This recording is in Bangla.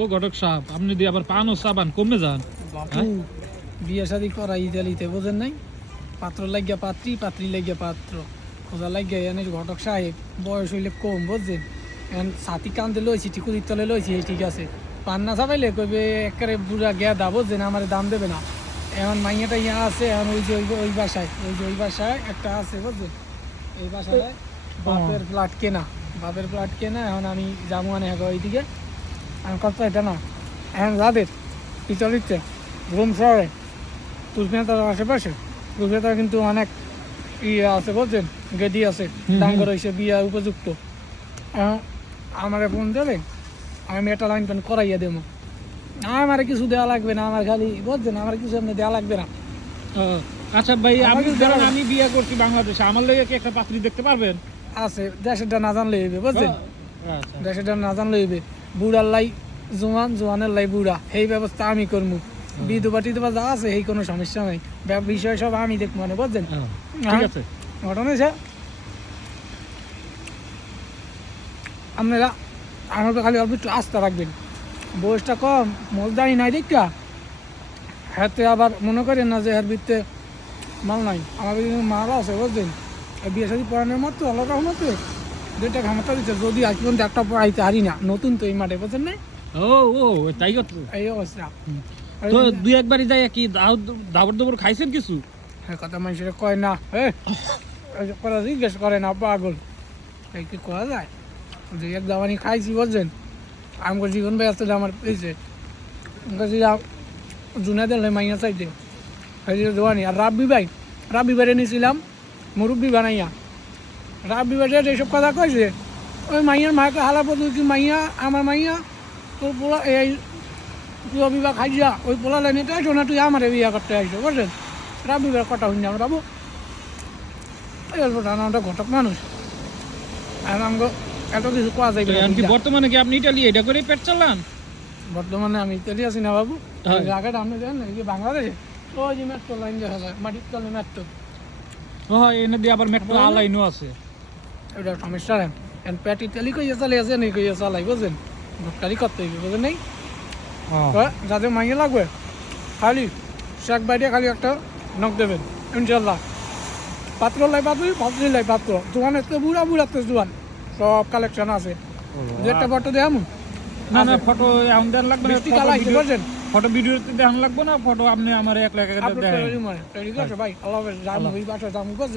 ও ঘটক সাহেব, আপনি দিয়ে আবার পান ও সাবান কমে যান। বাপু বিয়ে শাদি করা ইতালিতে বোঝেন নাই, পাত্র লাগিয়া পাত্রী, পাত্রী লাগিয়া পাত্র, খোঁজা লাগিয়া এনে ঘটক সাহেব বয়স হইলে কম বুঝছেন। এখন ছাতি কান্দে লইছি, টিকুদির তলে লইছি, ঠিক আছে। পান না চাপাইলে কইবে একেবারে বুড়া গেদা বুঝছেন, আমার দাম দেবে না। এখন মাইয়াটা ইয়া আছে, এখন ওই যে ওই বাসায়, ওই বাসায় একটা আছে বুঝছেন, এই বাসায় বাপের ফ্ল্যাট কেনা, বাপের ফ্ল্যাট কেনা। এখন আমি যাবো মানে ওইদিকে, আমি কথা এটা না, এখন যাদের ইতালিতে রুম শহরে তুলসিয়াতার আশেপাশে, তুলসিয়াতার কিন্তু অনেক ইয়ে আছে বুঝছেন, গেদি আছে, ডাঙ্গর হয়েছে বিয়া উপযুক্ত। এখন আমার ফোন দেবে, আমি একটা লাইন প্যান করাইয়া দেবো। আমার কিছু দেওয়া লাগবে না, আমার খালি বুঝছেন, আমার কিছু এমনি দেওয়া লাগবে না। আচ্ছা ভাই, আমি ধরেন আমি বিয়ে করছি বাংলাদেশে, আমার লেগে কি একটা পাত্রী দেখতে পারবেন? আছে, দেশেরটা না জানলে হইবে বুঝছেন, আচ্ছা দেশেরটা না জানলে হইবে। বুড়ার লাই জোয়ান, জোয়ানের লাই বুড়া, এই ব্যবস্থা আমি করবো। বিধবা টিধবা যা আছে এই কোনো সমস্যা নাই, বিষয় সব আমি দেখবো মানে বুঝছেন। ঠিক আছে। ঘটনা হয়েছে আপনারা আমাকে খালি অল্প একটু আস্থা রাখবেন, বয়সটা কম, মজদারি নাই দেখা হাতে আবার মনে করেন না যে এর ভিত্তে মাল নাই। আমাদের কিন্তু মাল আছে বুঝছেন, বিয়ে শাদী পড়ানোর মতো আল্লাহ রহমতে দুইটা ঘামাতা দিচ্ছে, যদি আজ পর্যন্ত একটা পড়াইতে হারি না, নতুন তো এই মাঠে বুঝছেন না, ও ও তাই কথা। এই অবস্থা। তো দুই একবারই যাই কি দাবর দাবর খাইছেন কিছু? হ্যাঁ, কথা মানুষের কয় না, হ্যাঁ কথা জিজ্ঞেস করে না, পাগল এই কি করা যায়। যে এক দাবানি খাইছি বুঝছেন, আমার জীবন ভাই আসলে আমার পেয়েছে জুনাদের মাইয়া চাইতে দোয়ানি। আর রাব্বি ভাই নিয়েছিলাম মুরব্বী বানাইয়া, রাব্বি ভাই এইসব কথা কয়েছে, ওই মাইয়ার মাকে হালা পদ্ধতি কি মাইয়া, আমার মাইয়া তোর পোলা এই তুই বিবাহ খাইয়া ওই পোলা লাইনে আসো না, তুই আমার বিয়া করতে আসছো বুঝলেন। রাব্বি ভাইয়ের কথা শুনি আমরা বাবু এই অল্প টানা ঘটক মানুষ, আর আমাকে এত কিছু কোয়া যাইবে না। বর্তমানে কি আপনি ইটালি এটা করে পেট চালান? বর্তমানে আমি ইতালি আছি না বাবু, আগে আপনি জানেন নাকি বাংলাদেশে ওই যে মেট্রো লাইন দেখা যায়, মাটির তলে মেট্রো, ও এনে দিয়ে আবার মেট্রো আলাইনও আছে। এটা সমস্যা নেই। এখন পেট ইতালি কইয়া চালাই আছে নেই কইয়া চালাই বুঝছেন, ভোটকারি করতে হইবে বুঝেন নেই। যাদের মাইয়ে লাগবে খালি শেখ বাইরে খালি একটা নখ দেবেন ইনশাল্লাহ। পাত্র লাই পাত্রী, পাত্রী লাই পাত্র, জোয়ানের তো বুড়া, বুড়ার তো জোয়ান, সব কালেকশন আছে। দু একটা ফটো দেখাম না না, ফটো এখন দেন লাগবে না, বুঝছেন, ফটো ভিডিওতে দেখান লাগবে না, ফটো আপনি আমার এক লাখ ঠিক আছে ভাই, আল্লাহ হাফেজ, যাবো ওই বাসায় যাবো বুঝছেন।